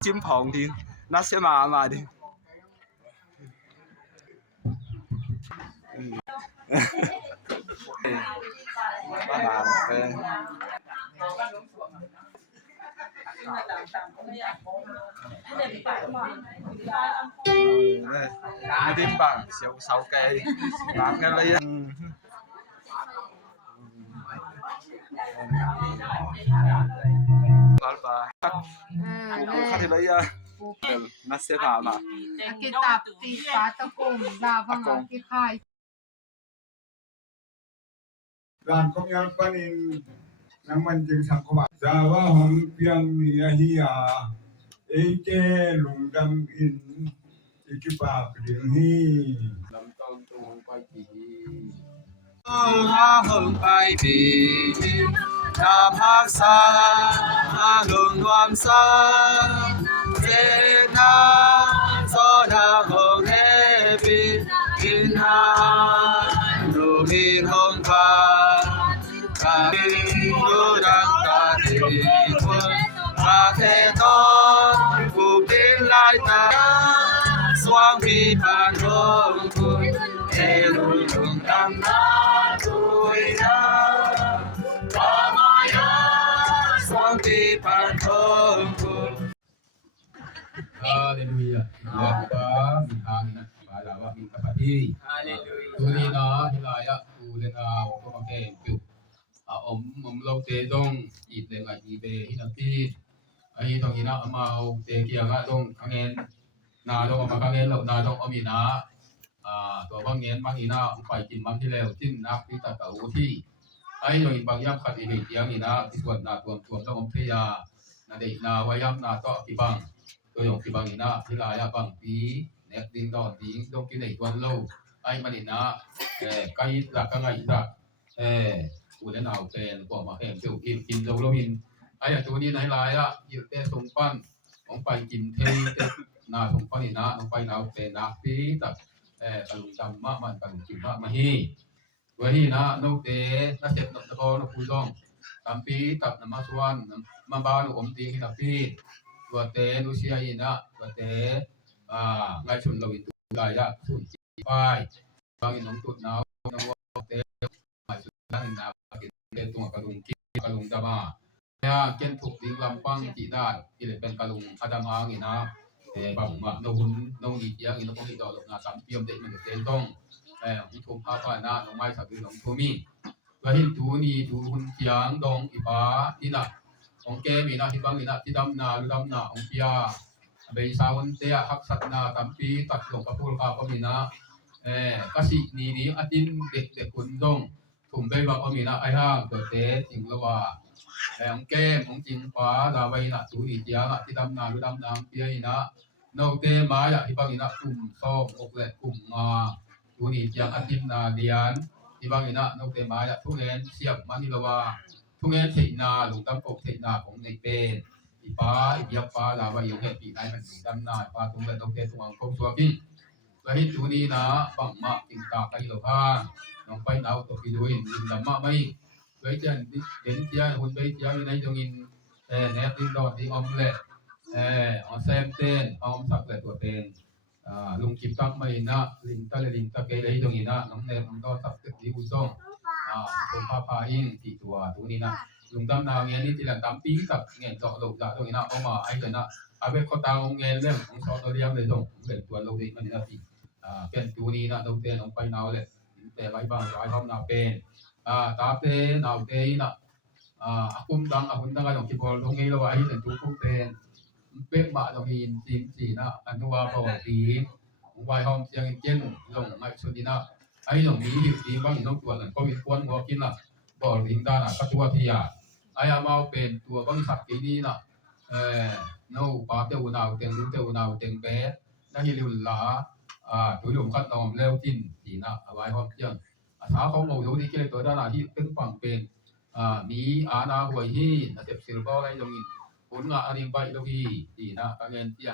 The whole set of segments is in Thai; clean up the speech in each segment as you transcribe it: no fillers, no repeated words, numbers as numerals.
金旁听那些妈妈的。爸爸对。Nó đêm bằng sáu sáu cây bán cái lấy Alba khá thì lấy nó sẽ vào mà cái tạp thì phá tao cùng ra vâng ở cái khai đoàn công nhân quan in nắm mìnhจึงสังคมจาว่าหงเพียงมีฮิยาเอเจลุงดำอินอิกิปาเปลี่ยนฮีลำต้นตรงไปกี่hoa hồng bay vì nam hát xa lùng loam xa trên nam gió đa hồng hê vì in ha nụ min hồng vàng cả mình nụ đăng cả thị quân và thế con phục đến lại ta xoang vì bàn hồng quân thế lùng lùng đăng Haleluya. Bapa minhangina balawa min kapati. Haleluya. Tuni na hilaya ulen na ko make pu. Om lo te dong it le ngai ni be hinati. Ai dong ina amao te kia ga dong kangen na dong ma kangen lo na dong omina. ตัวบางเงี้ยบางอีน่าไปกินบางที่แล้วจิ้นนักที่ตัดต่อที่ไอ้ยังบางย่ำขัดอีกอย่างอีน่าที่ส่วนนาตัวต้องอมเทียนาเด็กนาวาย่ำนาต่อที่บางตัวอย่างที่บางอีน่าที่ลายบางปีเน็กดินดอนดิงต้องกินในวันโลไอ้มันอีน่าใกล้หลักก็ไงอีน่าอูเล่นเอาเป็นก็มาแข่งเที่ยวกินโลโลมินไอ้ตัวนี้ในลายยืดเตะทรงปั้นของไปกินเทนาทรงปั้นอีน่าต้องไปเอาเป็นนักปีตัดกลุงจำมากมันกลุงจิ๋มมาฮีตัวฮีนะนกเตะนักเจ็บนักตะกอนกผู้ต้องตามปีตับน้ำมาสวนมาบ้านอมตีที่ตับปีตัวเตะดูเชียอีนะตัวเตะไงชุนเราอินตุได้ละชุนจีไปบางอินน้องตุดน้าวน้องวัวเตะมาชุนนั่งนาเกณฑ์ตัวกลุงกิกลุงจะมาเนี่ยเกณฑ์ถูกดิ้งลำปังจีได้ที่เป็นกลุงอาดามาอีนะบางว่าน้องอีกอย่างอีน้องอีดอกนาสามเพียมเด็กมันเต็มต้องที่ทุ่มผ้าผ้าหน้าน้องไม้สับน้องทุ่มีแล้วที่ดูนี่ดูหุ่นเสียงดองอีป้าที่น่ะของแกมีน่ะที่บางมีน่ะที่ดำนาหรือดำนาของเปียเบย์สาวน์เตะหักสัตนาตามปีตัดหลงกับพวกเราก็มีน่ะกสินี่อาทิตย์เด็กคนดงทุ่มเบย์ว่าก็มีน่ะไอ้ห่างตัวเตะจริงแล้วว่าของแกของจริงป้าดาวไว้น่ะดูนี่เสียงที่ดำนาหรือดำนาเปียน่ะนกเตะมาอย่างที่บางมีน่ะกลุ่มซ้อมอกและกลุ่มมาดูนี่เสียงอาทิตย์นาเดียนที่บางอีน่ะนกเตมาทุเรียนเสียบมันนี่ละว่าทุเรียนเทนาหลุงตั้งปกเทนาของในเป็นอีป้าอีเบียป้าลาวาอยู่แค่ปีไหนมันหลุงตั้งนาป้าตรงเลยนกเตตรงคงตัวพี่แล้วที่ดูนี่นะบังมาติงตาไปหลบผ้าน้องไปหนาวตัวพี่ดูอินดำมาไม่ไว้เจนเห็นเจ้าหุ่นไปเจ้าอยู่ในตรงอินแนบดินดอดดิออมเล่อแซมเต้นออมสักเล่ตัวเต้นลุงกิบตักไม่นะลิงตะเลลิงตะเกยเลยตรงนี้นะน้องเนมน้องก็ตักตึกดีบุญส่งผมพาพาอิงที่ตัวตรงนี้นะลุงดำนาเงี้ยนี่ที่หลังตามปีตักเงี้ยจอกหลบจากตรงนี้นะเอามาไอ้เจ้านะเอาไปข้อตาของเงี้ยเรื่องของซอตัวเดียวเลยตรงเป็นตัวเราเด็กมันนี่นะพี่เป็นตัวนี้นะน้องเต้น้องไปหนาวเลยแต่ไว้บ้างไว้พร้อมหนาวเป็นตาเต้หนาวเต้นะอากุมดังกันของที่พอลงเงี้ยเราไว้เป็นตัวกุ้งเป็นเป็ดบะตรงนี้จีนจีนะอันนู้ว่าพอดีวายหอมเสียงเจนลงไอ้ชุดนี้นะไอ้หนุ่มนี้หิวดีบางน้องตัวนั้นก็มีควนหัวกินละบ่อลิงด้านก็ตัวที่ยาไอ้อามาเป็นตัวบางสัตว์นี้นะน้องป้าเต้าหนาวเต็งรู้เต้าหนาวเต็งแป๊ะนั่งหิวหลาตัวหนุ่มขัดนอมแล้วกินจีนะวายหอมเสียงสาวเขาโง่ที่เกี่ยวตัวด้านที่เป็นฝั่งเป็นมีอาณาหวยที่เจ็บสิลบ้าอะไรตรงนี้ผลงานอันนี้ใบตรงนี้จีนะการเงินเตี้ย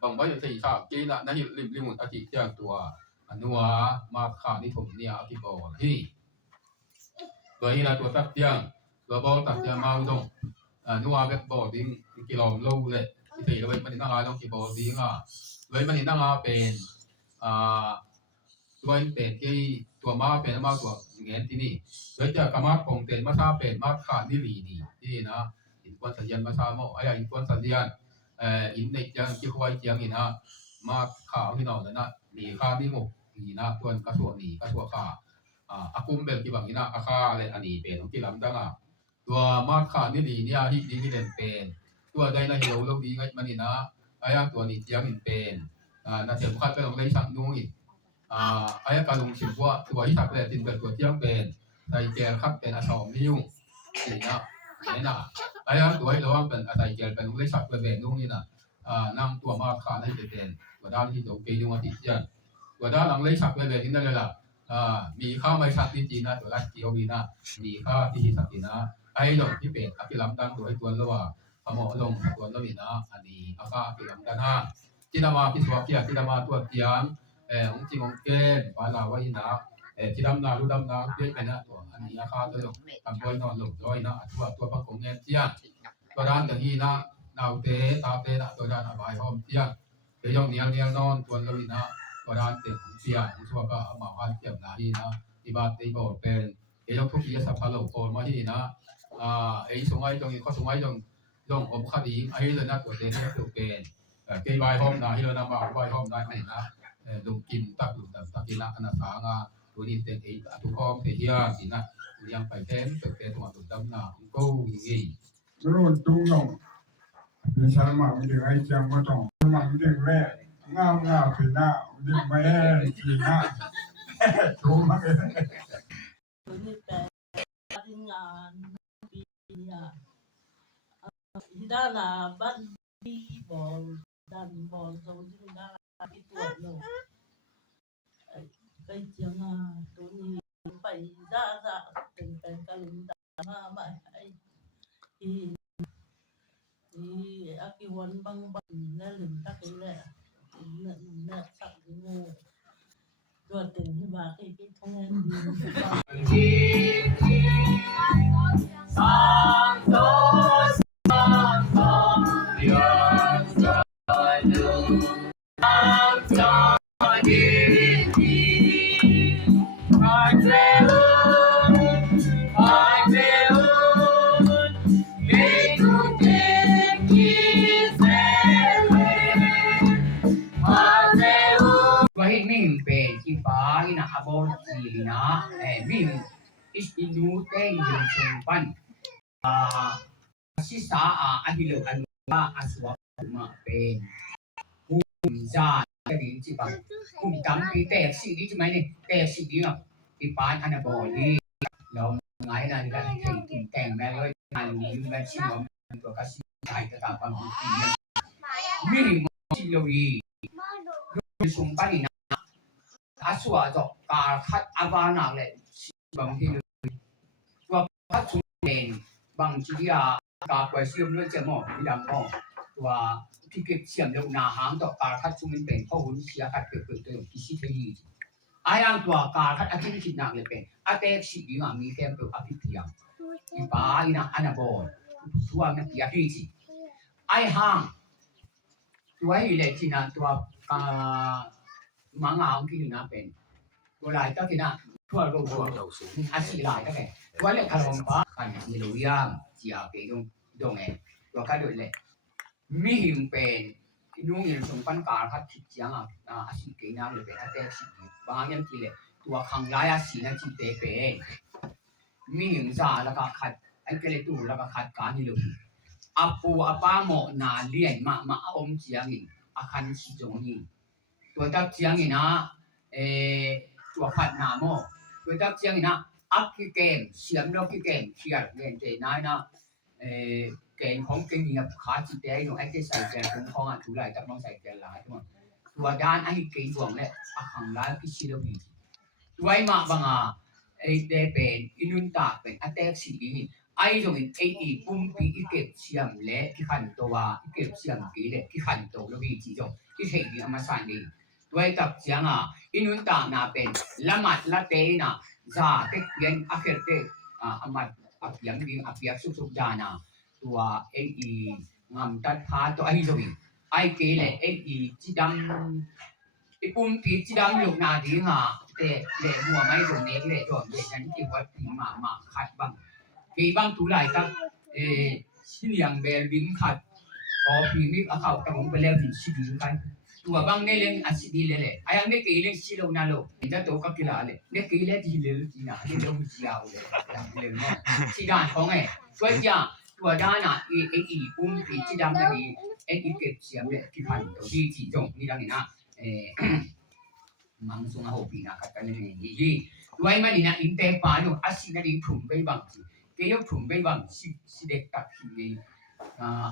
บางใบจะสี่ขาจีนะนั่นริมอาทิตย์เจ้าตัวนัวมาขานี่ผมเนี่ยที่บอกที่ตัวนี้นะตัวตักเตี้ยตั ตัวบอตัดยามาอุดงนัวแบบบอดิ้งกิโลโลเลยที่เลยมันน่าต้องกี่บอดิ้งเลยมันน่าเป็นตัวเป็นที่ตัวมาเป็นมาตัวเงี้ยที่นี่เลยจะกำมาคงเป็นมาซาเป็นมาขาดนี่หลีดีที่นะอินควนสัญญาณมาซาโมไอ้อินควนสัญญาณอินในจังที่ควายจังนี่นะมาข่าวที่นอนแล้วนะหนีข้าที่หมกนี่นะตัวกระสวหนีกระสวข้าอากุมเป็นที่บางนี่นะอาคาอะไรอันนี้เป็นที่ลำดังตัวมาขาดนี่ดีเนี่ยที่ดีที่เด่นเป็นตัวใดนะเหี่ยวลงดีไงมันนี่นะไอ้ตัวนี้เจียงอินเป็นน่าเสียบคัดไปลงเลยสั่งนู้นอีกไอ้การลงชิมว่าตัวที่ถักเลยติดเป็นตัวเจียงเป็นใส่แกนครับเป็นอาสอมนิ้วสิ่งนี้นี่นะไอ้ตัวที่เราว่าเป็นใส่แกนเป็นลงเลยสักเป็นนู้นนี่นะนั่งตัวมาขาดให้เป็นตัวด้านที่ตรงกีดวงอาทิตย์เนี่ยตัวด้านหลังเลยสักเป็นที่นั่นเลยล่ะมีข้าวไม่ชัดที่จีนนะตัวแรกเกี่ยวมีนะมีข้าวที่สักจีนะไอ้หลงที่เป็นอภิรัมตั้งตัวให้ตัวละว่าขโมยลงตัวละมีนะอันนี้อาคาอภิรัมกันห้าที่นามาพิสวากีที่นามาตัวเตียงองค์จริงองค์เกณฑ์ปาลาวายินะที่ดำนาลูดำนาเปลี่ยนไปนะตัวอันนี้อาคาตัวลงทำด้วยนอนลงด้วยนะตัวพระคงเงินเตียงตัวด้านอย่างนี้นะนาวเตตาเตนะตัวด้านอบายหอมเตียงเดี๋ยวเนียงนอนตัวละมีนะตัวด้านเต็มเตียงชัวก็เอามาพันเก็บนาทีนะที่บ้านที่บอกเป็นเดี๋ยวทุกทีจะสับพะโลโกมาที่นะไอ้สมัยตรงนี้เขาสมัยตรงอมคดีไอ้เรื่องนั้นตัวเต็มที่ถูกเป็นเกี่ยวกับห้องนะที่เรานำมาไว้ห้องได้ไหมนะดูกินตักดูตักกินละขนาดสางตัวนี้เต็มที่ทุกห้องเทียสินะยังไปแทนตึกเต็มตัวตุ่มดำหนากูอย่างงี้รู้ตุ้งยงเป็นสารมามันดึงไอ้จังมาต้องมันดึงแร่งามปีหน้าดึงไม่แห้ปีหน้าตุ้งมาเลยนี่แต่ที่งานปีที่ด้านบ้านดีบอลด้านบอลเขาที่ด้านที่ตัวเนาะไปเจียงตัวนี้ไปด้านเป็นกะลุมดามาไอ้อากิวันบางนั่นหลุมตักนี่แหละเนี่ยสักงูตัวเต็มที่บาไอ้ที่ท้องเงินดีna about na min is inuten yung sumpan sisa ahilo anwa aswa ma pen kum za rin chi bang kum tam pi te si di chi mai ni te si di no pi pan ana bo ni lo ngai na ni ka thei tum teng na loi na lu yu na chi mo to ka si dai ta ta pa mo ti mi mo chi lo yi sumpan ni aswa to ka khat avana le bang hi to khat chung len bang chi ya ka kwa siam le che mo ni dang mo to ti ke siam le na hang to ka khat chung pen pho hun sia khat pe pe to ki si thei ayang to ka khat akin chi na le pen ate si di ma mi kem to api piang ti ba ina anabol tua na pia hi chi ai hang to ai le chi na to ka mga ang kinina pen wala ta kina thua ro ro asi lai ta ke wala kalong pa kan ni lo yang chia pe dong e to ka do le mi him pen nung yin song pan ka khat thi chiang asi ke na le pe ate si ba yang ki le to khang la ya si na chi te pe mi him za la ka khat ai ke le tu la ka khat ka ni lo apu apa mo na lien ma om chiang in akhan si jong niตัวตักเจียงนี่นะตัวพัดนาโมตัวตักเจียงนี่นะอัพกิเกมเสียมดอกกิเกมเชียร์เล่นเจนายนะเกมของเกมนี่ขาจิตใจตรงไอ้ที่ใส่แกนของอ่ะถูหลายจับน้องใส่แกนหลายทั้งหมดตัวด้านไอ้เกมบ่วงเนี่ยอักขังหลายพิชิตวีตัวไอ้มาบังไอ้เดเป็นอินุนตาเป็นอัตเตกสีนี่ไอ้ตรงนี้ไอ้ปุ่มปีอีเก็บเสียมเละที่ขันตัวอีเก็บเสียมกี่เละที่ขันตัวแล้ววีจีจงที่เทดีเอามาสั่นดีด้วยกับเสียงอินุนตานาเป็นละมัดละเตนะซาเตเย็นอาเขตเตอามัด อักยังดิ้งอักยักสุกๆดานาตัวไอ้อีงามตัดพาตัวไอ้จงไอ้เกลไอ้อีจีดำไอ้ปุ่มปีจีดำลูกนาดิ้งอ่ะแต่เละหัวไม่ตรงนี้เละตัวเละฉันที่วัดปีมาขัดบังปีบังตุไหลกับชิเลียงเบลดิ้งขัดก็ปีนี้เขาแต่ผมไปแล้วถึงชิดิ้งกันตัวบางเนี่ยเล่นอาชีพดีเลยไอ้ยังเนี่ยเกลี่ยชิลงนาโลจะตัวกับกีฬาเลยเนี่ยเกลี่ยที่เล่นจีน่ะเนี่ยเล่นจีเอาเลยเล่นเนาะจีด้านของไงตัวจ้าตัวด้านน่ะอีปุ่มปีจีดำนี่เอ็นเก็บเสียงเลยที่พันตัวที่จีจงนี่ดังนี้นะมังสงอาหปีนะกันนี่ยี่ด้วยมันนี่นะอินเตอร์ปานุอาศัยนั่นพุ่มไปบางทีเกี่ยวพุ่มไปบางสิเด็กตัดที่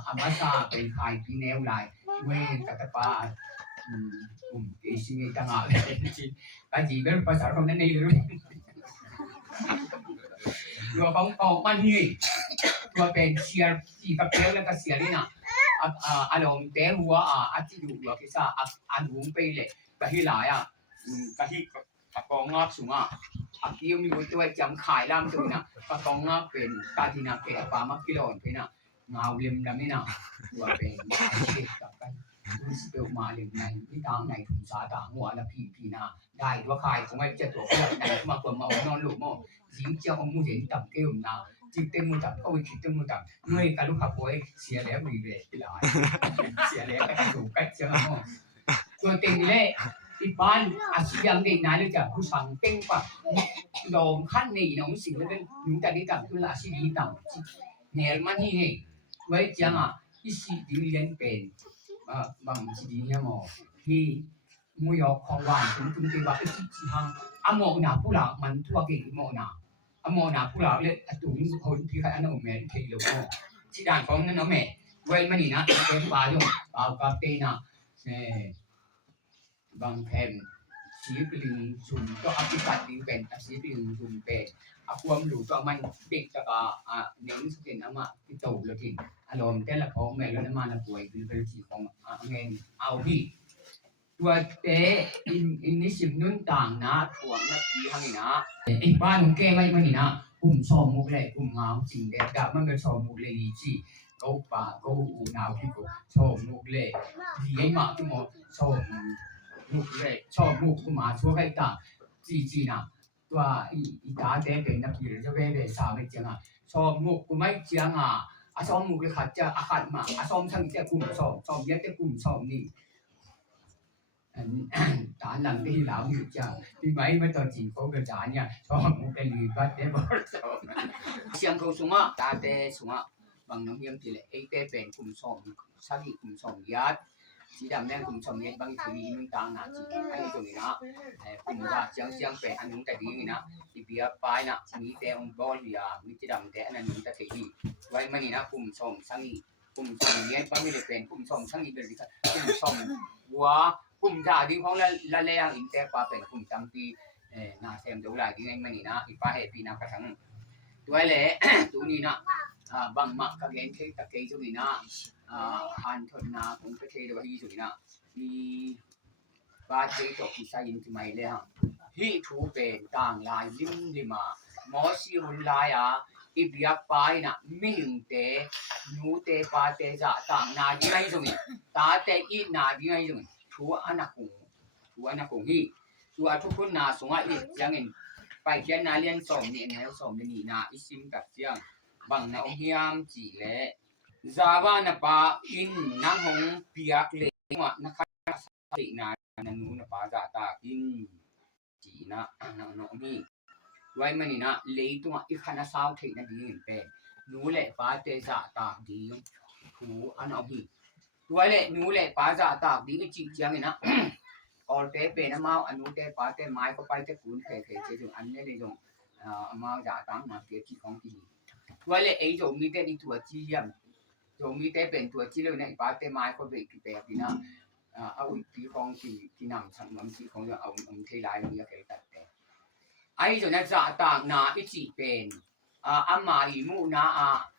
อามาซาเป็นใครปีแนวลายเว้กัตปาisinya tanga kaji ber pasar kong nanay dulu dua kong man hi dua pen siar si kapel na kasiar na alom te huwa ati dua kisa anung pele kahilaya kahi kapong ngap sunga akiyo mi buto ay jam khai lam tu na kapong ngap pen katina ke apa mak kilon pe na ngawlim dami na dua pen kapayรู้มาเรื่องไหนที่ตามไหนถุงสาต่างหัวละพี่นาได้ว่าใครคงไม่เจ็บตัวเพื่อนไหนมาเปิดมาเอานอนหลุมมั่งสิงเจ้าของมูเห็นต่ำเกลียวนาจิตเต็มมือต่ำก็วิคิดเต็มมือต่ำเงยการลูกขับป่วยเสียแล้วมีเรที่หลายเสียแล้วไปถูกใกล้เชียงมั่งตัวเต็งเล่ที่บ้านอาชีพยังเด็กนายเลยจ้ะผู้สั่งเต็งปะลมขั้นนี่น้องสิ่งแล้วเป็นหนุ่มแต่ดีต่ำตัวอาชีพดีต่ำเหนมันนี่ไงไว้จังอ่ะที่สิ่งที่เรียนเป็นบางทีเนี่ยหมอที่มุยอของหวานถึงที่ว่าที่ทางอโมนาผู้หลักมันทั่วเก่งโมนาอโมนาผู้หลักเลยตุ่มคนที่ใครอันนั้นแม่ที่เลี้ยวที่ด่านของนั่นแม่เว้ยมันนี่นะเป็นปลาอยู่ปลากระเตนะบางแผ่นสีปลิงซุ่มก็อภิปัติเป็นสีปลิงซุ่มเป็นความรู้ก็มันเด็กจะก็เน้นสกินอามาที่โตแล้วทีอารมณ์แต่ละของแม่แล้วน้ำมันป่วยเป็นสีของเงินเอาที่ตัวเตะอินิสิมนุ่นต่างนะถ่วงนักดีทั้งนี้นะไอ้บ้านของแกไม่มันนี่นะกลุ่มชอมุกเลยกลุ่มเงาจริงเด็กกับมันเป็นชอมุกเลยจีเขาป่าเขาอูหนาวที่กูชอมุกเลยดีไอ้หมาที่มอชอมุกเลยชอมุกกูมาช่วยให้ตาจีนะตัวอีตาเตะเป็นนักกีฬาจะเป็นสาวไม่จังอ่ะชอมุกกูไม่จังอ่ะอาชอมุกเลยขัดจะอาขัดมาอาชอมทั้งจะกลุ่มชอมเยอะแต่กลุ่มชอมนี่ตาหลังที่หลาวอยู่จ้าที่ไม่มาตอนจีเขากระจายเนี่ยชอบมุกเป็นลีบัดเดบอร์ชอบเสียงเขาสูงอ่ะตาเตะสูงอ่ะบางน้ำเยี่ยมทีเลยไอ้เตะเป็นกลุ่มชอมสักอีกกลุ่มชอมยัดสีดำแดงกลุ่มชอมยัดบางทีมันต่างหน้าจีไอ้ตรงนี้นะกลุ่มยาเสียงเป็นอันนู้นแต่ดีนะที่เบียร์ไปนะมีแต่องบอลเบียมีจีดำแต่อันนู้นแต่ทีไว้มันนี่นะกลุ่มชอมสักอีกกลุ่มชอมยัดบางทีเป็นกลุ่มชอมสักอีกเป็นกลุ่มชอมวัวกลุ่มจ่าดิ้งของละเลียงอินเตอร์ปาเป็นกลุ่มจำปีนาเซมดูแลดิ้งไอ้มันนี่นะอีป้าเฮปีนักกระทั่งตัวเล่ตัวนี้นะบางมักกับเงินเทตะเกียตัวนี้นะฮันทนนาของประเทศว่าฮีตัวนี้นะมีบาดเจ็บตกที่ใส่ยินที่ไม่เลยฮะฮีทูเป็นต่างลายลิมาหมอสีหุ่นลายอีเบียไปนะมิ่งเตนูเตปาเตจ่าต่างนาดิ้งไอ้ตัวนี้ตาเตอีนาดิ้งไอ้ตัวนี้ทัวอนาคงฮีทัวทุกคนนาสงฆ์ยังเงินไปเขียนนาเรียนสอบเนี่ยแนวสอบนี่นาอิสิมกับเจียงบางนาองยามจีเล่จาวานาปาอินนางหงเปียกเล่ว่านักสินานันูนาปาจ่าตาอินจีนะนางน้องนี่ไว้มันนี่นะเลยตัวอีกขณะสาวเทนดีเป็นนูเล่ปาเตจ่าตาดีทัวอันเอาฮีตัวเล่นูเล่ปาจ่าตาดีก็จีเจียงนะออลเตเป็นอามาอันนู้นเตปาเตไม้ก็ไปเตกุนเคยจงอันนี้เลยจงอามาจ่าตังมาเกี่ยวกับของที่ตัวเล่ไอ้จงมีเตนี่ตัวจียมจงมีเตเป็นตัวจีเลยนะปาเตไม้ก็ไปกี่แบบนี้นะเอาอีกที่ของที่นำสั่งนำที่ของเอาเทลายมีอะไรตัดแต่ไอ้จงนั้นจ่าตังนาอิจิเป็นอามาอิมูนา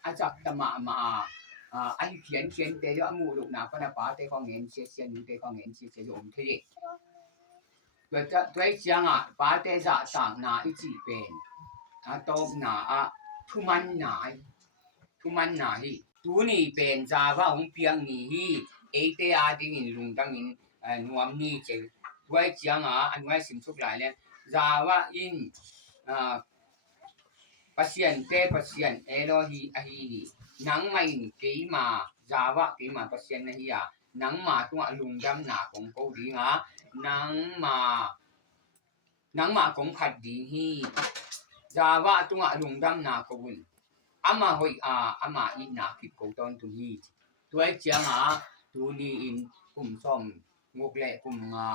อาจักตมามาอันเขียนเตยอมูลูกนาก็นะป้าเตของเงินเสียนูเตของเงินเสียอยู่อมเทยตัวจะตัวเชียงป้าเตจะต่างนาอีจีเป็นตบนา ทุมันหนาฮีตูนี่เป็นจาวาองเปียงนี่ฮีเอเตอาดิงินลุงดังอินนวมนี่เจไว้เจียงอันไว้สิมสุกหลายเลยจาวาอินpasien elo hi ahi nang mai ke ma jawa ke ma pasien na hi ya nang ma tu lungdam na kong ko ri nga nang ma kong khat di hi jawa tu lungdam na ko un ama hoi ama i na ki ko ton tu hi tuai chiang tu ni in som ngok le nga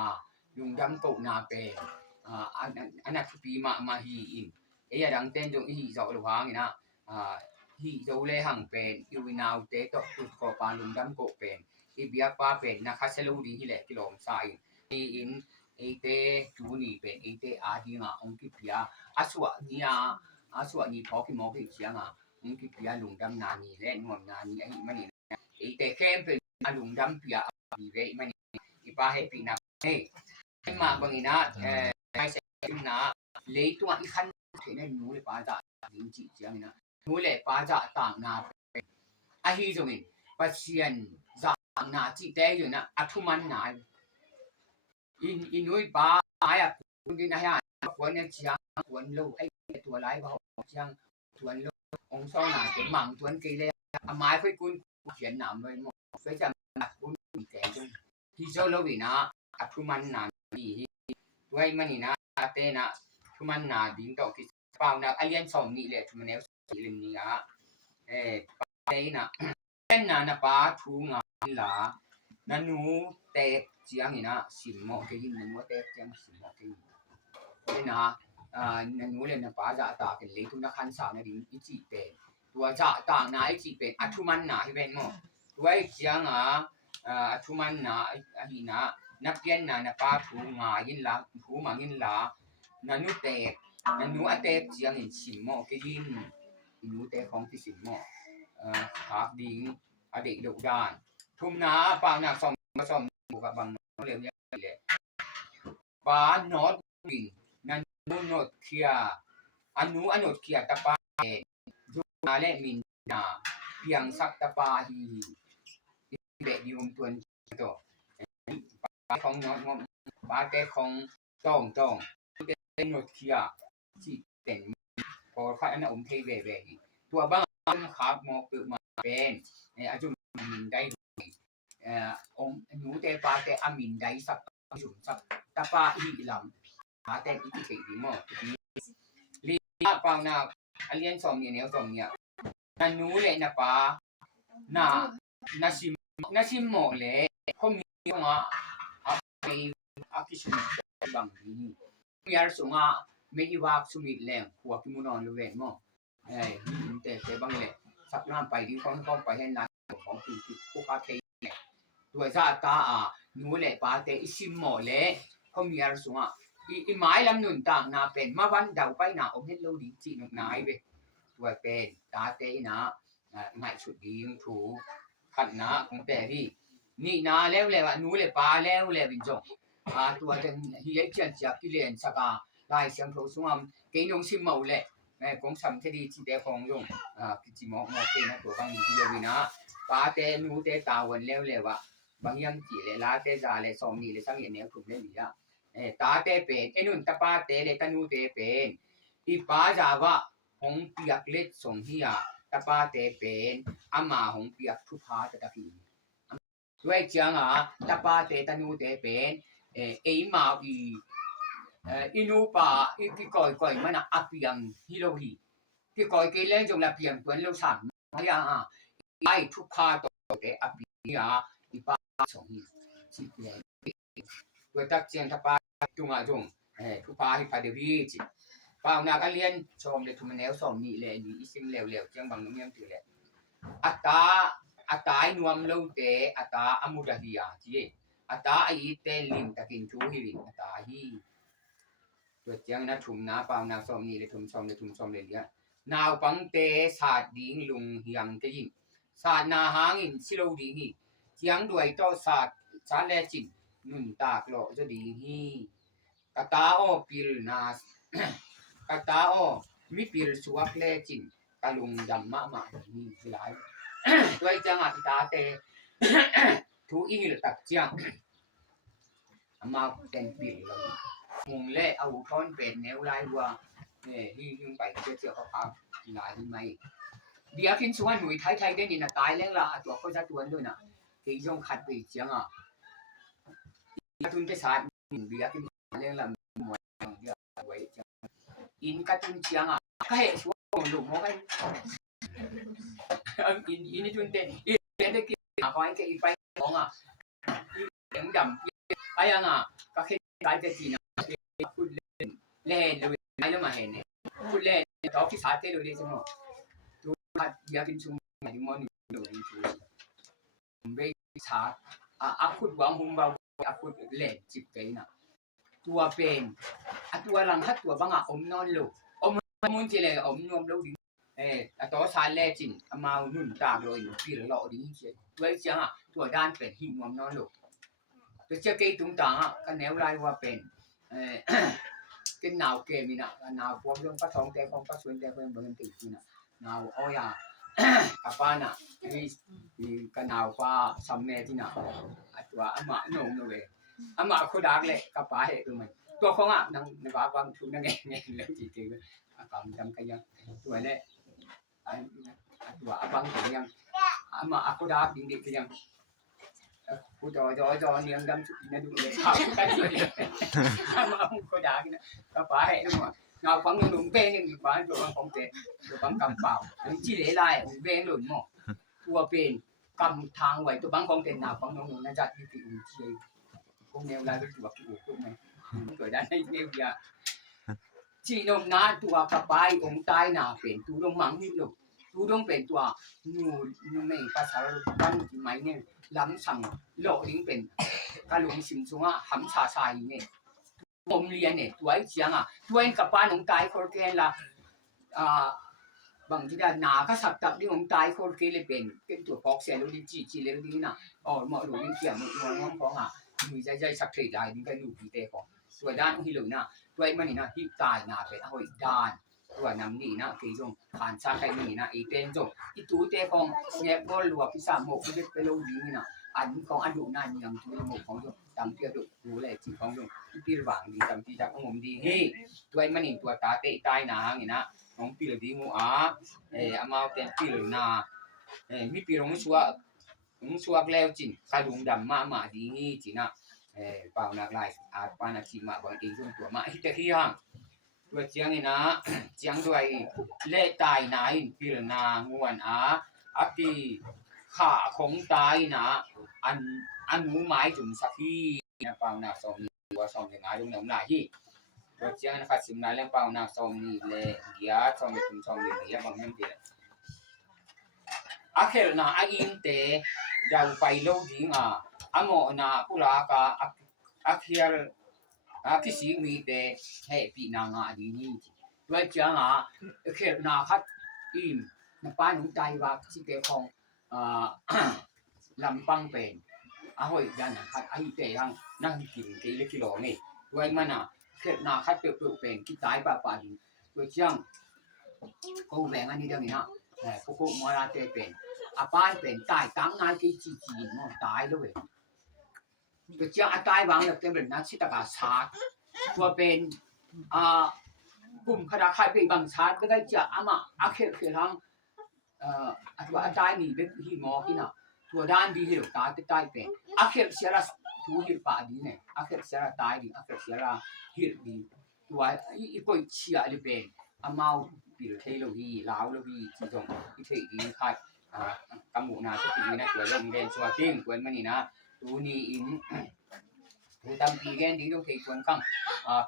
lungdam ko na pe anak pi ma hi in ấy đang tên dùng hi dậu lục hóa người na hi dậu lê hàng bền yêu nào tế tọt tụt cỏ pan lùng đâm cổ bền hi bia pa bền na khát selu đi hi lệ kilom sai hi in ấy tế chú nỉ bền ấy tế đi ngà ông kịp bia asua ni phó cái mỏ cái chiang ông kịp bia lùng đâm nà ni lệ nuông nà ni ấy mà ni ấy tế khem bền lùng đâm bia ni vậy mà ni pa hết bì nà hey mà bằng ina hai sẽ na lấy tua ít khăn thế nên núi bá dạ những chị chiang na núi lệ bá dạ tảng na hi rồi mình pasien dạ na chị té rồi na thuman na in núi bá ai cũng cái này quần này chiang quần lâu ấy tua lái vào chiang quần lâu ông sau na cái mảng quần cây lệ mai phải cuốn chuyện nào mới một phải chăm cuốn cái chung thì sau lâu vì na thuman na thì tuai mani na te na thuman na ding to ki pau na alien som ni le thuman ne lim ni te na ken na pa thu nga la na nu te chiang ni na sim mo ke yin mo te chiang sim mo ke te na na nu le na pa ja ta ke le tu na khan sa na ding i chi te tua ja ta na i chi pe thuman na hi ben mo tuai chiang thuman na hi naนักเรียนนะป้าถูงายินละถูมายินละนันูเตะนันูอาเตะเจียงเห็นสิมหม้อก็ยินนูเตะของที่สิมหม้อขาดิ้งอเด็กดุดานทุ่มน้าป้าหนักส่งมาส่งบุกับบางเรื่องนี้เลยป้าโนดวิ่งนันูโนดเคียอันนูอันโนดเคียตาป้าจูนาเล่มินนาเพียงสักตาป้าฮีเด็กยืมตัวตัวของน้องปาแต่ของจ้องเป็นหนวดเขียที่เป็นพอเขาอันนั้นอมเทเวตัวบ้างขาหมอกตึกมาเป็นอาจุมินได้องหนูแต่ปาแต่อามินได้สักจุสักตาปาอีลำปาแต่อีที่เก่งดีมากลีน่าเปล่านาเรียนสองเนี่ยแนวสองเนี่ยนันนูเลยนะปานาชิมหมอกเลยเขามีว่าakisum bang ni yar sunga me iwak sumit leng huwa kimunon luwen mo te bang le sakna pai di khong pai hen na khong ki ku ka thei tua za ta nu le pa te isim mo le khom yar sunga i mai lam nun tang na pen ma wan dau pai na om het lo di chi nok nai ve tua pen ta te na ngai chu ding thu khat na kong te riนี่นาแล้วเลยว่านูเลยปลาแล้วเลยวินจงตัวเดินเฮียเจียนจากกิเลนสกาลายเสียงโถส้วมเกยงชิมเมาเลยกงสัมเทดีที่เดฟองยงกิจิมอกมอกเกนะตัวบางทีเราวินะปลาเตนูเตตาวันแล้วเลยว่าบางยังจีเลยลาเตจาเลยสองนี่เลยสังเกตแนวถูกเลยนี่ละตาเตเป็นไอ้นุ่นตาปาเตเลยตานูเตเป็นอีปลาจาวะหงเปียกเล็ดส่งเฮียตาปาเตเป็นอามาหงเปียกทุพาตะตะพีด้วยเจียงตาปาเตตานูเตเป็นมาอีนูปาอีที่ก่อยมันอาเปียงฮิโรฮีที่ก่อยเกล้งจงละเปียงตัวเราสั่งไม่ไอ้ทุกข้าตัวเตอาเปียอีปาสองสิเปียด้วยตักเจียงตาปาจุงจงทุกข้าให้พาเดวีจิป้านักเรียนชมเลยทุกมันแนวสองนี่เลยนี่สิ่งเร็วๆเจียงบางเงี้ยถือเลยอัตาหนวมลูเตอัตาอมุดาฮิยาจีอัตาไอเตลินตะกินชูฮิลินอัตาฮีตัวเจียงนะถุมนะเปล่านาสมนี่เลยถุมสมเลยเนี่ยนาวปังเตศาสตร์ดิ้งลุงเฮียงกะยินศาสตร์นาหางินสิโลดิ้งฮีเจียงด้วยต่อศาสตร์ชาเลจินนุนตากโลจะดิ้งฮีกตาโอปิลนาสกตาโอมิปิลสวกเลจินก กะลุงดำมามานี่หลายด้วยจังอ่ะตาเตทุอีหรือตักเจียงมาเป็นปีเลยมุงเล่เอาค้อนเป็นแนวลายว่าเนี่ยที่ยิ่งไปเจียวเขาพับหลายที่ไม่เดี๋ยวกินส่วนหนุ่ยไทยได้นี่นะตายแล้วละตัวเขาจะตัวด้วยนะที่ย่องขัดไปเจียงอ่ะทุนไปสาดเดี๋ยวกินเรื่องละมวยเดี๋ยวไว้อินกระตุ้นเจียงอ่ะก็เห็นช่วงหลุมเขาไปอินนี่จุนเต้นอินได้กินขอให้แกอีไปของอ่ะเสียงดำไอ้ยังอ่ะก็แค่ได้แต่จีน่ะพูดเล่นเลยไม่ต้องมาเห็นเนี่ยพูดเล่นตอนที่สาดเต้นเลยใช่ไหมดูอยากกินชุ่มไหนมอนี่ดูดีชูไม่สาดพูดหวังหุ่มเบาพูดเล่นจิบกันนะตัวเป็นตัวหลังหัดตัวบังอ่ะอมนอนลูกอมมุนจีเลยอมนวมลูกดิตัวสารเล่จินมาหนุนตาเลยปีละหล่อดีเชียวด้วยจังอ่ะตัวด้านเป็นหินนวมนอนลูกตัวเจ้าเกยตุ้งต่างอ่ะก็แนวลายว่าเป็นกินหนาวเกมีนะหนาวพวกเรื่องก็ท้องแต่ของก็ส่วนแต่เพิ่มเบิ่งติดนี่นะหนาวอ้อยกับป้าน่ะมีก็หนาวฟ้าซัมเมที่น่ะตัวอามาหนุ่มเลยอามาโคดักเลยกับป้าเห็นไหมตัวของอ่ะนั่งในบ้านบางชุดนั่งเงี้ยแล้วจีเกยก็จำกันยังตัวเนี่ยตัวบางตัวยังอามาโคดักดิ้งๆยังผู้จอเนี่ยดำชุดนั่นดูเลยข้าวกันเลยมาคนด่ากินก็ไปนู่นเงาฟังหนุ่มเป้งยังอยู่บ้านตัวของเตะตัวบังกำเปล่าจีเล่ไล่เบ้งหลุดหม้อตัวเป็นกำทางไว้ตัวบังของเตะหนาฟังหนุ่มนั่นจัดที่อุ่นเชียพวกแนวลายตัวกูตรงไหนเกิดได้ในแนวยาจีนมนาตัวกระปายองตายหนาเป็นตัวดงมังนี่ลูกตัวดงเป็นตัวนูไม่ภาษาบ้านที่ไม่เนี่ยล้ำสั่งโลกนี้เป็นการลงสินสูงอ่ะหำชาชายเนี่ยผมเรียนเนี่ยตัวไอ้เจียงอ่ะตัวเองกับป้าหนุ่มตายคนแก่ละบางทีได้หนาก็สับตับที่หนุ่มตายคนแก่เลยเป็นตัวฟอกเสียรู้ดีจีเลยดีน่ะอ๋อหมอรู้ดีเกี่ยวกับน้องของอ่ะมีใจสักทีได้ดีกันดูปีเตะของตัวด้านที่เหลือน่ะตัวไอ้มันนี่นะที่ตายน่ะเป็นเอาอีกด้านตัวน้ำนี่นะคือจงผ่านชาไทยนี่นะอีเป็นจงอีตู้เตะของเนี่ยก็รัวพิซซ่าหมกไม่ได้ไปลงดีนะอันของอันดูน่ายังตัวหมกของจงจำเที่ยวดูรู้เลยจริงของจงที่ระหว่างดีจำที่จากองค์ดีเฮ้ตัวมันนี่ตัวตาเตะตายนานี่นะน้องปีละดีงูอามาเป็นปีละนามีปีรงชัวแล้วจริงใครลุงดำมาดีนี่จริงนะเปล่านักลายอาปานาจิมาบางทีส่วนตัวมาที่ตะกี้ห่างตัวเจียงนี่นะเจียงด้วยเล่ตายนายปีละนางวนอาปีขาของตายนะอันหมูไม้จุ่มสักที่นะเปล่านักสองนี่ว่าสองยังไงตรงไหนหลายที่ตัวเจียงนะครับสิมนายเรื่องเปล่านักสองนี่เลยเดียสองเป็นสองเลยเดียบางอย่างเดียอาเคลนะอินเตดาวไฟโลดิงอโมนาปุรากาอาเคลคิสิมีเตให้ปีนางดีนี่ด้วยจังเคลนาคัดอิมนป้าหนุ่มใจว่าสิเตของลำปังเป็นหอยยันคัดไอเตยังนั่งกินกิโลนี่ด้วยมันเคลนาคัดเปลือกเป็นคิดตายป่าดิด้วยจังกูแบ่งอันนี้เดี๋ยวนี้นะพวกมอราเตเป็นป้าเป็นตายตั้งงานที่จีนมันตายเลยตัวเจ้าตายบางแบบเป็นนักศิลปะศาสตร์ตัวเป็นกลุ่มคณะใครเป็นบางชาติก็ได้จะอาเคลทั้งตัวตายนี่เป็นที่มอที่น่ะตัวด้านดีที่เราตายเป็นอาเคลเสียละทูหิป่าดีเนี่ยอาเคลเสียละตายดีอาเคลเสียละหิดีตัวอีกคนเชียร์เลยเป็นมาปีละเทโลดีลาวโลดีที่ตรงที่เทดีค่ายกำมูนาที่ดีนะตัวเรื่องเรียนชัวร์ทิ้งตัวมันนี่นะตัวนี้อินตัวตั้งปีแกนดีต้องเทตัวข้าง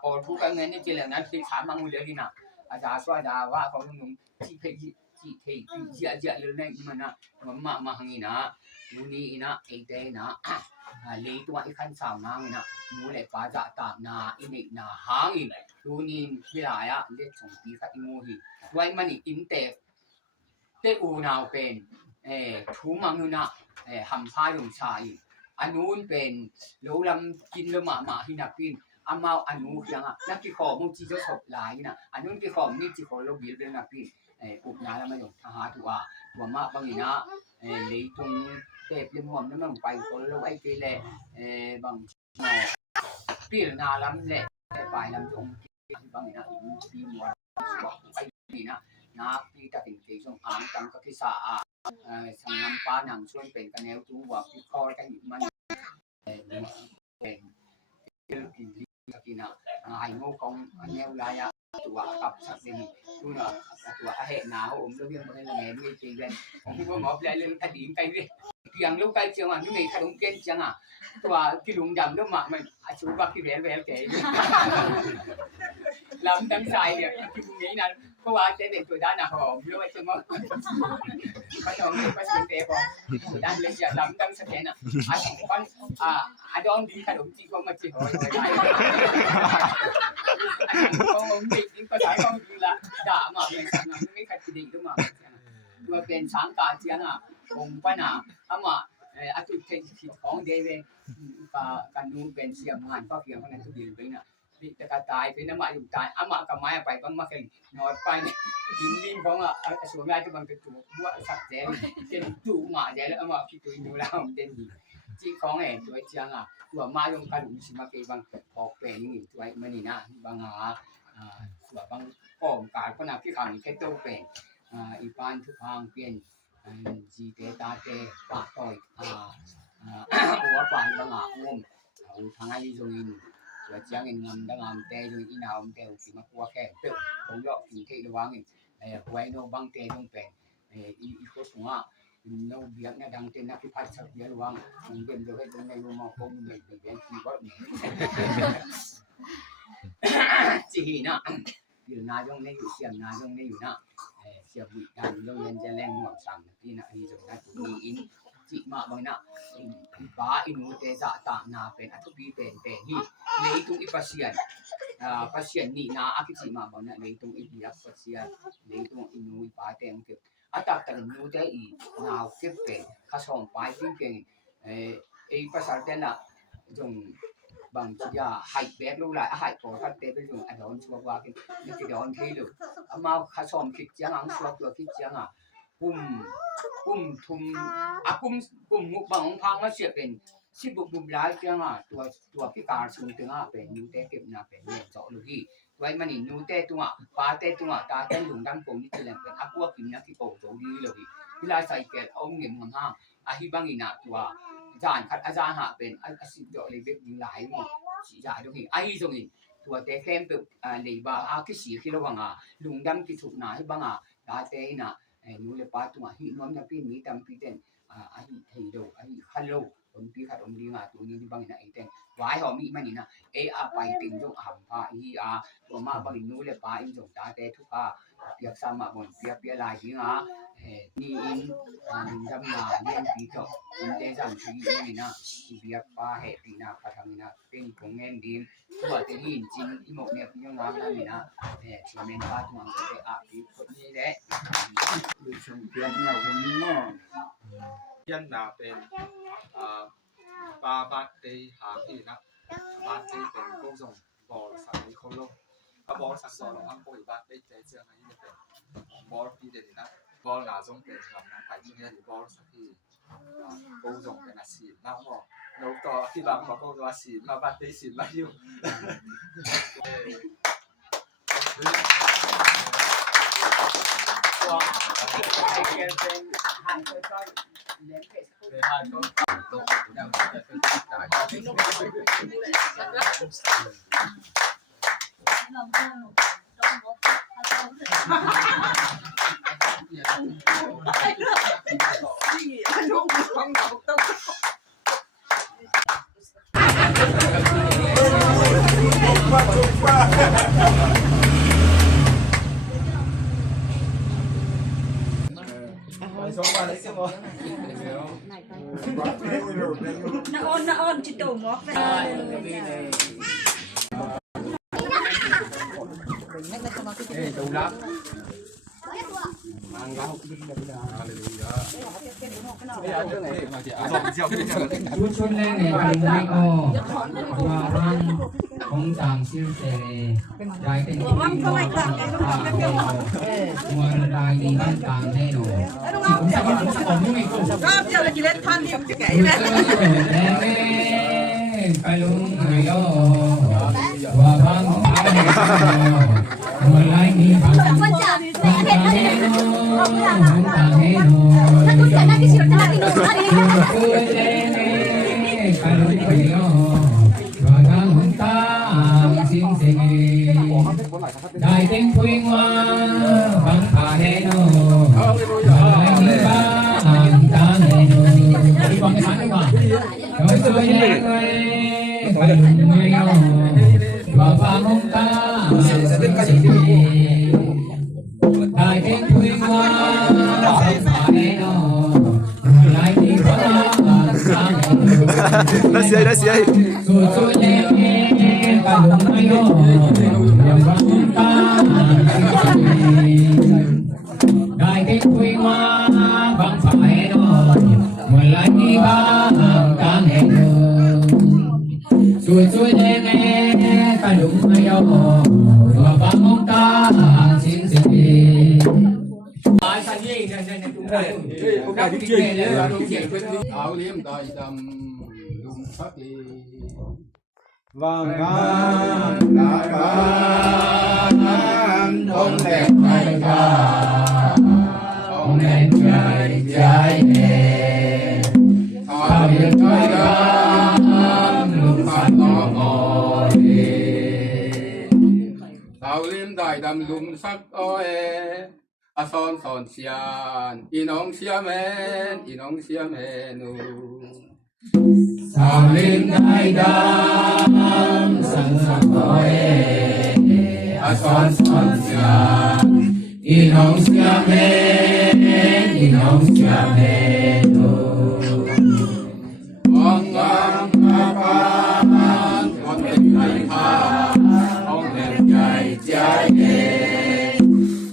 พอทุกการเงินนี่เจริญนั้นที่ถามมามูลเลยนะอาจารย์สวัสดิ์ว่าเขาต้องนุ่มที่เทเยอะเลยนะมันนะมันมาหังนี่นะตัวนี้นะไอเดนะเลยตัวไอขั้นสาวนางนะมูเลยป้าจะตากนาอินนาหางอินตัวนี้ที่ไรเรียกส่งปีกับอิมูฮีไว้มันอินเตอูนาวเป็นทูมังนะหำพายงชายอันนู้นเป็นโลลำกินละมาหินักกินมาอันนู้นยังนักที่ขอมุจีจะสบหลายนะอันนู้นที่ขอนี่ที่ขอเราบิลเป็นนักกิน อุปนาแล้วมันอยู่ทหารตัวมาบางอีนะเลยตรงเก็บยมหอมนั้นมันไปคนละไว้ทีแลบางพี่นาลำแหละไปลำตรงบางอีนะปีมัวบอกไปนี่นะนาพี่ตะติงเกส่งอ่างจังก็ที่สาสังน้ำปลาหนังส่วนเป็นกันแนวจูว่าพี่คอกันมันเป็นกินไอ้โง่ของแนวลายตัวกับสัตว์นี่ตัวน่ะตัวเหตุหนาวเรื่องมันแหงไม่จริงเลยผมคิดว่าหมอปลายเรื่องคดีไกลเลยเพียงลูกไกลเชียงอ่ะนี่ขนมเก่งจังอ่ะตัวที่ลุงดำเรื่องมามันชูบักที่แหวนแก่ลำตั้งใจเนี่ยที่ตรงนี้นะเพราะว่าเด็กตัวด้านน่ะหอมเยอะไปจนว่าก็ต้องเรียกว่าเป็นเตะบอลตัวด้านเลยจะลำตั้งสแกนอ่ะดองดีขนมจีนก็มาจีหอยได้ก็มีจริงก็สายก็ดีละด่ามาเลยนะไม่ขัดดีก็มาตัวเป็นช้างกาเจียงอ่ะองค์ปนาอามาอาตุเทคิดของเดเวกันดูเป็นเสียงงานก็เพียงคนนั้นทุกเดือนไปน่ะนี่จะตายเป็นน้ำมาอยู่ตายอามากับไม้ไปบางมาเก่งนอนไปเนี่ยดินของสวนไม้ที่บางตัวบัวสักแจงเช่นจู่หมาแจงแล้วอามาคิดตัวดูแล้วมันเด่นดีจีของตัวเจียงอ่ะตัวมาลงกระดูกสิมาเกบางพอกเป็นนี่ตัวมันนี่นะบางตัวบางป้อมการพนักที่ทำแค่โตเป็นอีปานทุกทางเปลี่ยนจีเตตาเตปากต่อยหัวปานบางอ้วมทางไอ้จงอินตัวเจียงเงินงำดังงำเตจงอินเอาเตสิมาปัวแค่ตึกผมยอกินเทระวังไว้โนบางเตจงเป็นอีโคสุงะเราเบียกเนี่ยดังเต็นนักพิพัฒน์สักเบียระวังมันเป็นโดยตรงในรูมองคงเป็นเป็นคีย์บอร์ดจีนะอยู่นายงเนี่ยอยู่เสียงนายงเนี่ยอยู่นะเสียบุญการโรงเรียนจะแรงหมวกสั่งที่นะที่สุดนะมีอินจิมาบางนะป้าอินูเตจะตานาเป็นอัตบีเป็นนี่เลยตรงอีปัสเซียนปัสเซียนนี่นาอากิจิมาบางนะเลยตรงอีเบียปัสเซียนเลยตรงอินูป้าเต็มเก็บอาตักแต่นูเตอีนาวเก็บเป็นข้าส่งไปทิ้งเป็นภาษาเต็นน่ะจงบางทีหายแบบรู้หลายหายพอคัดเตเป็นจงโดนชัวว่ากันนี่คือโดนที่ลูกมาข้าส่งคิดจังชัวตัวคิดจังปุ่มทุ่มปุ่มมุกบางพังมาเสียเป็นสิบุบหลายจังตัวพิการสูงถึงเป็นนูเตเก็บนาเป็นเนี่ยเจาะลูกที่ไว้มันนี่นูเตตัวปาเตตัวตาเต้นหลงดังโกนี่จะแรงเป็นอักวัวกินนักที่โกโจดีเลยที่ลายใส่แก่เอาเงินงห้างอาฮิบังอีน่ะตัวอาจารย์คัดอาจารย์หาเป็นอาศิเจาะเลยเบ็ดยิงหลายมั้งสีจ่ายตรงนี้ไอ้ตรงนี้ตัวเตเข้มเป็นเลยบ้าคิดสีคิดระวังหลงดังคิดถูกหนาให้บังตาเตน่ะนูเลยปาตัวหินน้ำจะปีนี้ตามปีเต้นอาฮิเฮโดอาฮิฮัลโหลคนปีขัดอมดีตัวนี้ที่บังอีน่ะไอ้เต้นวายหอมมีมันนี่นะไปติงจงหำพาตัวมาบางนูเลยปาอินจงตาเตทุกเปียกซ้ำบนเปียลายที่นี่อินดำนาเลี้ยงปีจบอินเตจังชีนี่นะเปียกปาเหตุปีนาพัฒนาเป็นของเงินดีตัวเตหินจินอิโมกเนี่ยยังงามนั่นนี่นะช่วยเมนปาตัวมันจะอาปีคนนี้แหละดูชมเปียกเนี่ยคนนี้เนาะยันนาเป็นปาบัตเตหาที่นะบัตเตเป็น公众บอลสังคมโลกบอลสังคมโลกทั้งปกติบัตเตเจเจียงอันนี้เป็นบอลที่เด่นนะบอลหนาจงเป็นครับนะไปที่นี่บอลสักที่公众เป็นอาชีพนะบอกแล้วก็ที่บางบอกก็ว่าศิลป์มาบัตเตศิลป์มาอยู่ตัวไอ้เกมเป็นหันค่อยๆเล่นเพสเลยหันก็ตกดาวจะเป็นตายna on ci to mo Đâu lắm. ชุดแรกเนี่ยเป็นไม่ออกว่าร่างของต่างชื่อเสรายเป็นที่ก็ไม่กลับมัวรายดีบ้านกลางแน่นอนผมจะบอกไม่ถูกก็เดี๋ยวกินเล่นท่านเดียวจะแก่ไหมไปลุงไอ้ย่อว่าบ้านของเขามัวรายดีบ้านกลางแน่นอนบ้านกลางแน่นอนได้เต็มพุงว่าบังผ่าแน่นอนได้บ้านตาแน่นอนที่บังผ่าได้ว่าโดยสวยแน่เลยไปลุงไม่ยอมว่าบังตาได้เต็มพุงว่าบังผ่าแน่นอนได้ที่บ้านตาแน่นอนได้เสียสวยแน่ไปลุงไม่ยอมได้เก็บคุยมาบางฝ่ายนอนเมื่อไรที่บ้านกลางแห่งเดิมสวยๆแน่ๆกระดุมไม่ยอมว่าบางมองตาสิ้นสิ่งดีหายสัญญาในจุดนั้นโอกาสที่เก่งเลยเราเก่งเป็นเอาเลี้ยงได้ดำลุงสักทีว่างงานนายบ้านต้องแต่งใจกันต้องแต่งใจใจเองทำยังไงกันลูกฟันน้องมอยเอาเลี้ยงได้ดำลุงสักอ้อยอาสอนเสียนอีน้องเสียแม่อีน้องเสียแม่นู สาวเล่นได้ดำสังสังคอยอาสอนเสียอีน้องเสียแม่อีน้องเสียแม่ดูมองงามอาปานวันเป็นไทยพาห้องแห่งใจใจเอง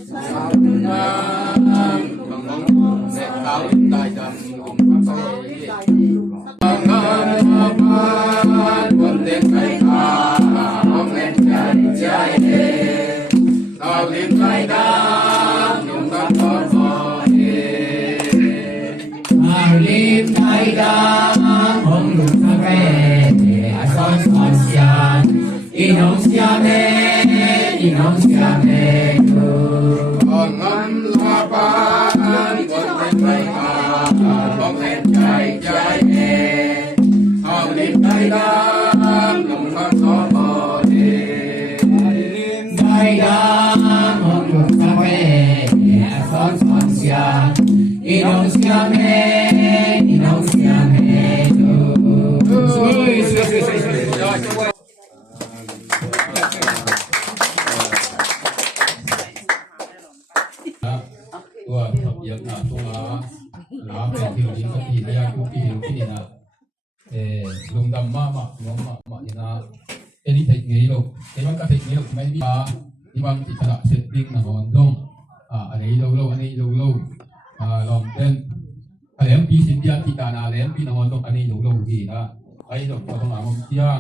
สาวงามบังน้องเสกขาวได้ดำลุงสักอ้อยงามอาปานวันเด็กไทยพาห้องแห่งใจใจเองสาวเลี้ยงไทยดำลุงสักอ้อยสาวเล่นได้ดำห้องลูกแม่อาสอนเสียอีน้องเสียแม่อีน้องเสียแม่ดูองงามอาปานวันเด็กไทยพาห้องแห่งใจใจเองสาวเลี้ยงไทยดำลุงสักอ้อยได้ดำห้องลูกแม่อาสอนเสียอีน้องเสียแม่อีน้องเสียแม่ดูสวยตัวเยอะนะตัวลาเป็นที่นี้ก็ปีระยะทุกปีที่นี่นะลงดำมาน้องมานี่นะนี่เทคนิคลูกแต่ว่าก็เทคนิคไม่มีที่บางที่ตลาดเซ็ตติ้งนะมันต้องอันนี้ลูกอันนี้ลูกลองเต้นอะไรปีสิบเดือนที่การอะไรปีนอนต้องอันนี้ลูกที่นะไอ้ลูกต้องมาเที่ยง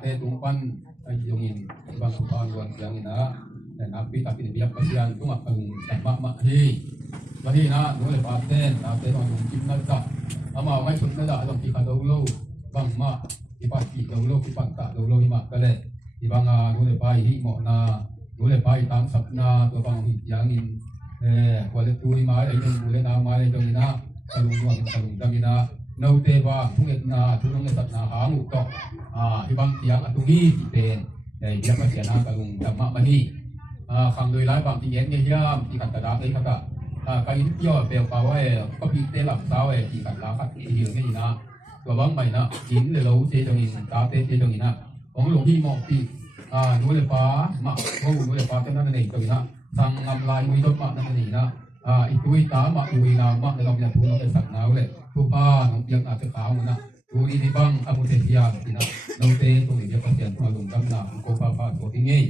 เตะตุ้งปั้นไอ้ยงยินบางคนวันอย่างนี้นะแต่นับปีtapi biar kasihan tu mak kalung mak hei bagi na boleh paten on kim na ta ama mai chut na da dong ki ka lo bang ma ki pa ki lo ki pan ta lo hi ma ka le ki bang boleh pai hi mo na boleh pai tam sap na to bang hi yang in kuala tu hi ma ai dong boleh na ma ai dong na kalung dam ina no te ba thung et na thu nong sat na ha mu to hi bang tiang atungi ti pen dia kasihan na kalung dam ma maniคำโดยร้ายบางทีเย็นเยี่ยมที่กันกระดาษเลยครับการย่อเปลวเปล่าก็พิเศษหลับเท้าที่กันล้าขัดที่เดียวนี่นะตัวบางใหม่นะกินเลยเราเจตรงนี้ตาเจตรงนี้นะของหลวงพี่มองที่ดูเลยฟ้ามาว่าดูเลยฟ้าเท่านั้นเองตัวนี้นะสั่งนำลายมือรถมานั่นเองนะอีกตัวตามาดูนามาในเราจะถูเราจะสั่งน้ำเลยผู้ป้าน้องยังอาจจะขาวนะดูนี่ที่บ้างอามุเทียที่นะเราเตะตรงนี้จะเปลี่ยนมาลงกำลังโกฟ้าตัวที่งี้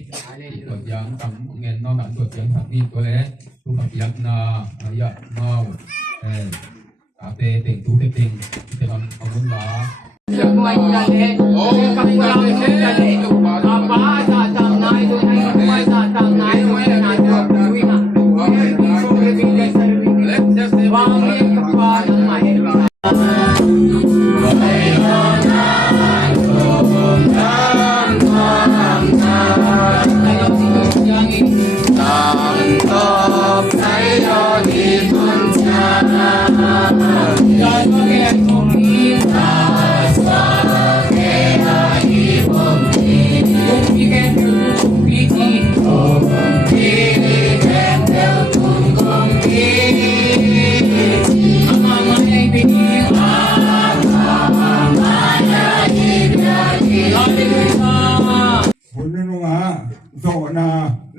ตัวอย่างกำเงิน น้องหนันตัวเสียงสักนี่ตัวแล้วทุกขยักนาอายะเมาตาเตเต็งตูเต็งจะทำเอาบุญหลา Semua jalan, kamu yang jalan. Apa datang naik tu naik, semua datang naik, semua naik tu duit nak. Semua bila servis, wang yang kepada naik. Hun nu ha so na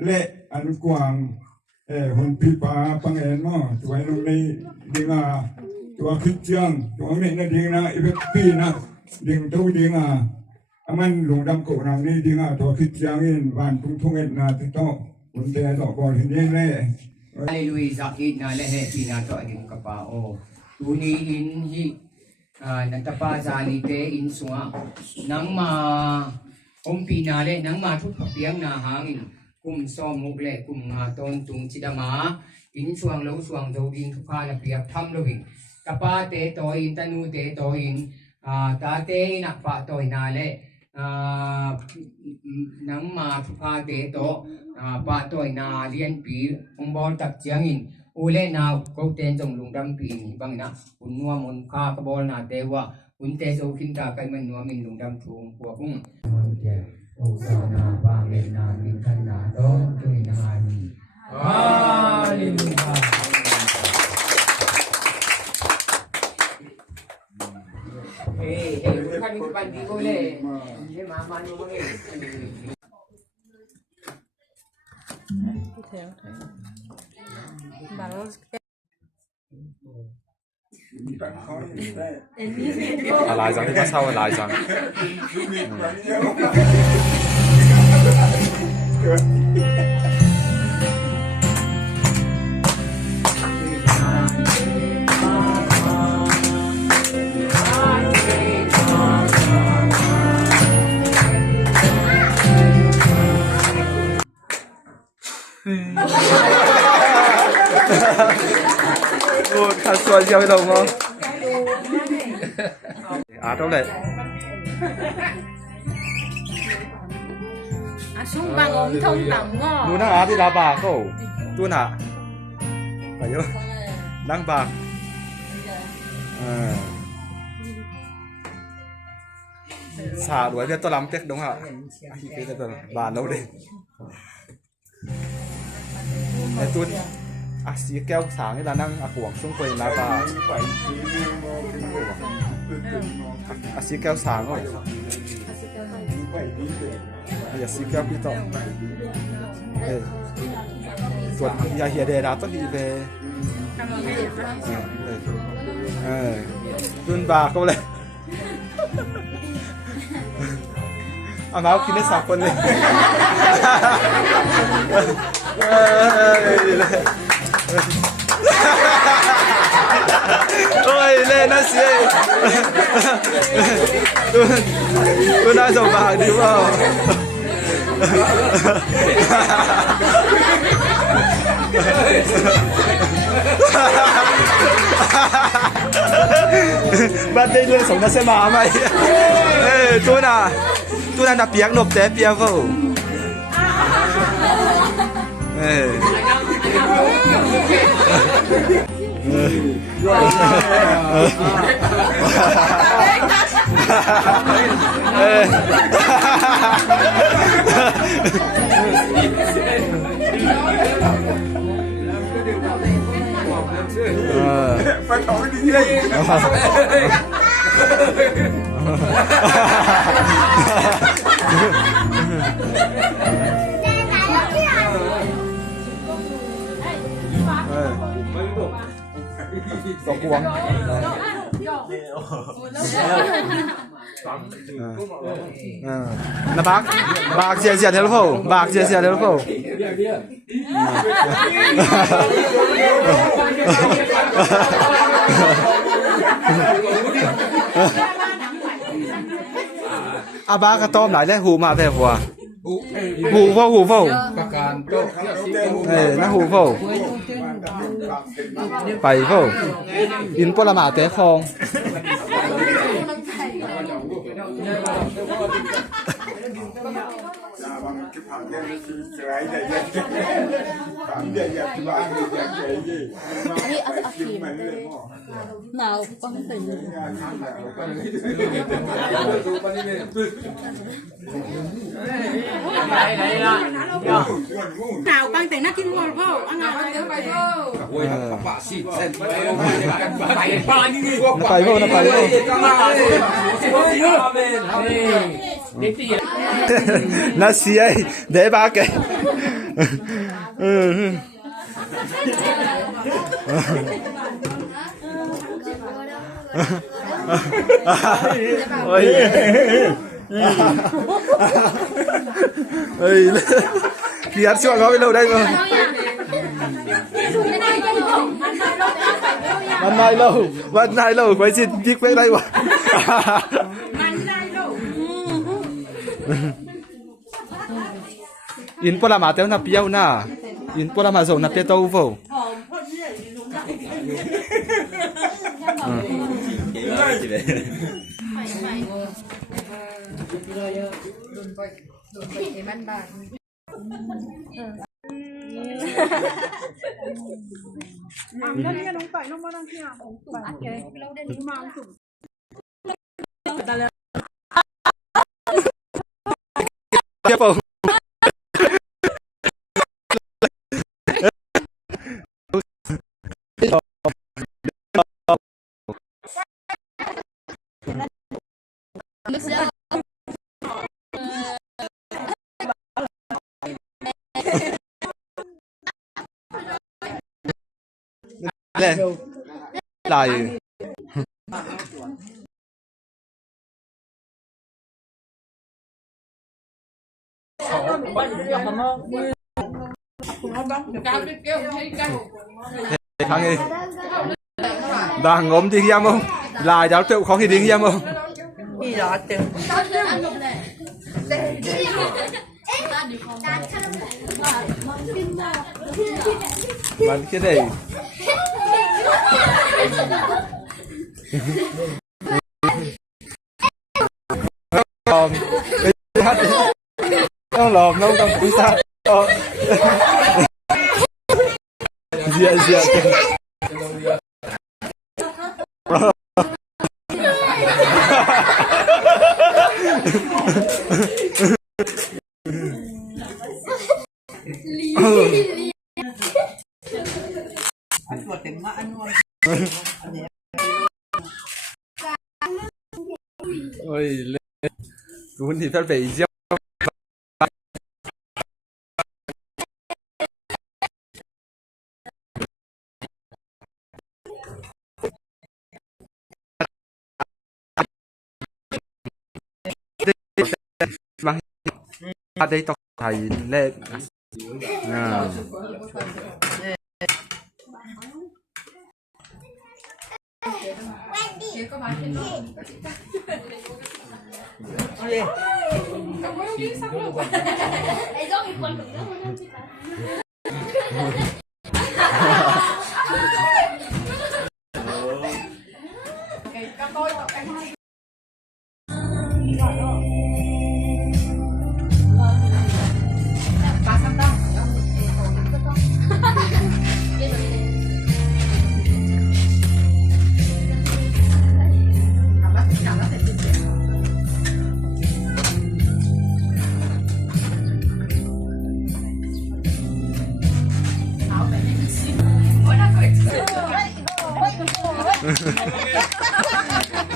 le an kwang hun pi pa pang en mo tuai nu ni dinga tua khit chiang tua me na dinga i be pi na ding tu dinga aman lung dam ko na ni dinga tua khit chiang in ban tung thung en na ti to hun te to ko hin yen le Hallelujah zakit na lehe pina to ading kapao. Tuni in hi nagtapa zani te in sunga nang ma pinale nang ma thuk piang na hangin kum som muk le kum nga ton tung chidama in suang lo suang zo ding kha na piak tham lo wing kapa te to in tanu te to in ta te na pa to na le nang ma thukha te to pa to na lian pi ong bol tak chiang in ule na ko ten jong lung dam pi ni bang na unwa mon kha ka bol na te wa un te zo kin ta kai man nuwa min lung dam thung kwa kung Osana Bangena Mikana Dom Tuinani Hallelujah bukan itu pandi boleh ini mama ni boleh lại rằng cái sau lại rằng thật xuân chơi đồng không? Đâu này? Sumbang omong tang mo. Nu나 đi đá bạc không? Tuôn hả? Phải không? Đang bạc. Xả đuổi biết tôi làm tiếc đúng không ạ? Cái tôi bà nấu đi. Tuôn xí keo sáng ấy là năng cuồng xung quanh lá bà. Xí keo sáng rồi. Xí keo bị tỏ. Tuột hiện đề đã tất đi về. Tuôn bà câu này. Máu kín sạc con lên. Ôi lên nó xì. Tôi nói dầu bạc đi vào. Bạn đây lên sống nó sẽ mà mày. Ê, tôi là đạp biếng nộp té bia vào. Ê. Phải thổi đi đây. Gió cuồng. นะบากเสียเดี๋ยวเราบากเสียเดี๋ยวเราอาบากระต้มไหนเลยหูมาแต่หัวหูเฝ้า ประการโต๊ะ นะหูเฝ้าไปเฝ้าอินปรมาแต่คองnào con tình nào con tình nó chín ngon không ăn nào con tiếng bài vô ไปเฝ้าน่าเสียเดี๋ยวบากแกเฮ้ยพี่อัดช่วยเขาไปเร็วได้ไหมวันนายเร็วไปสิยิกไปได้วะอินปลาหมาเต้านับเปี้ยวน่ะอินปลาหมาส่งนับเปี้ยวเต้าฟูเปี้ยวเลยลายครั้งนี้ดังงมที่เยี่ยมมั้งลายgiáo triệuของที่ดิ้งเยี่ยมมั้งมันแค่ไหนต้องหลอมต้องพิซซ่าเสียโอ้ยเลยคุณที่ท่านไปเที่ยวบางได้ตกไทยเล่น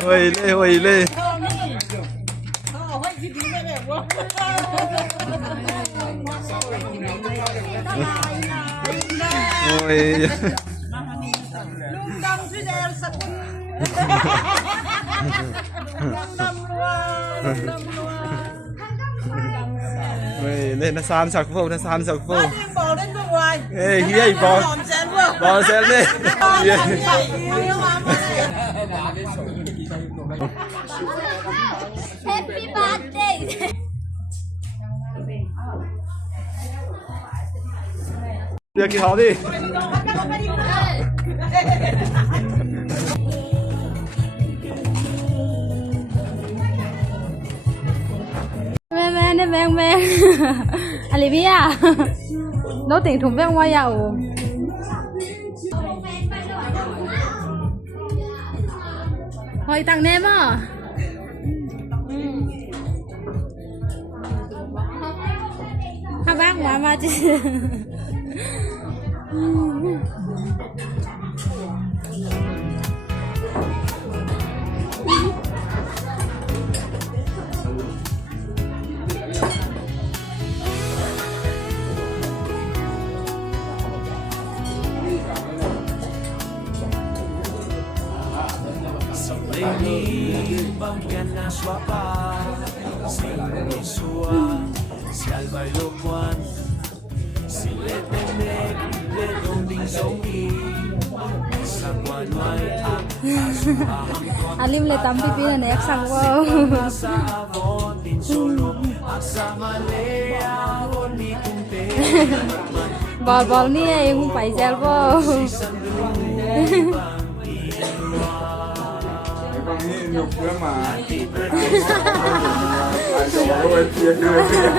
เฮ้ยเล่โอ้ยลุงดำพี่แดงสกุลลุงดำรวย Lên nó san sạc vô, nó san sạc vô. Bò đến bên ngoài. Ê, hiên bò. Bò xem đi. Happy birthday. Đưa cái hó đi. Ven. Olivia. Nó tỉnh thùng ven qua dạo. Hồi tặng nem à? Hai bác mà chứ. Bangyan na swapa Sing isua Si albay lokwan Si letenek Letong ding zongi Sa kwanway Alim le tampi pina nek sang wow. Sa avon din solo Sa malea Honi kumte Bol ni em cũng phải gel wow. Con nghĩ nhục nữa mà. Ôi, chia đưa kia.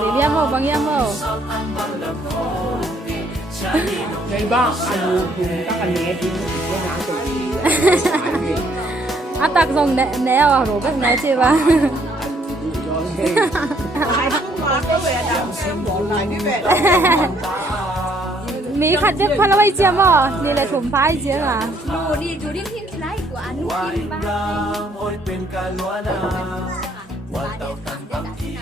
Olivia mau bang yang mau. Đây ba anh dùng các anh nhẹ thì nó ngán rồi. Atak dòng nè à rồi các nè chưa ba. Mỹ khát biết pha lawai chia mà,นี่แหละถุงพายเจียงอ่ะดูดิทิ้งที่ไหนกว่านุกินบ้าง Ôi bên cả lúa na Hoa tàu tăng tăng kỳ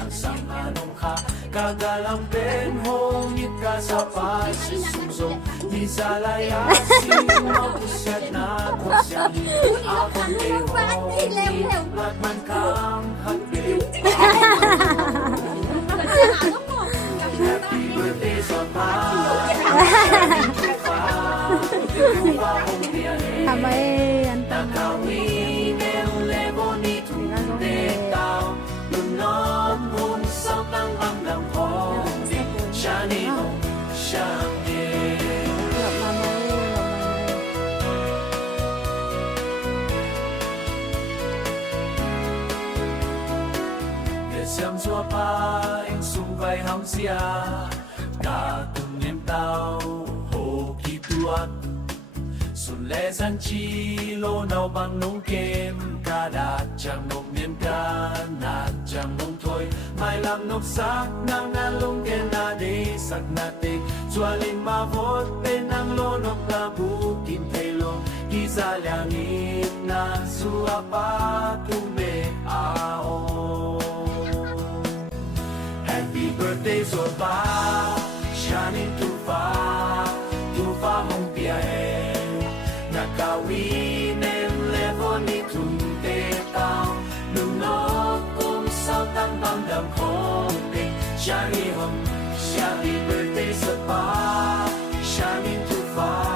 Ang sang anong ka Kagalang ben hong Ngit ka sa pag Susungsong Di sa layasin Mapusyat na Kusyang Akong tehong Lat man kang hagpil Happy birthday sa pa ทำไมอันตัง Nakawin el lebonito de tao Nung noon sa nang amlang ko Shani hong shani กลับมาไหม Để xem chua pa anh xung vầy hóng xia Cả từng em tao hồ kỳ tuat Xuân lệ gian chi lô nào bằng nông kem Ca đạt chẳng nông niêm ca nạt chẳng nông thôi Mai làm nông sắc nàng ngàn lông kê na đi sắc na tích Chua linh ma vốt bên nàng lô nông la bú kim thê lô Kỳ ra làng in na su apa tu me a o Happy birthday so pa Shining too far mong pia e Nakawin em lebonito de tao Nung no kung sao tăng bang đam khong tình Shani hong, happy birthday sa pa Shining too far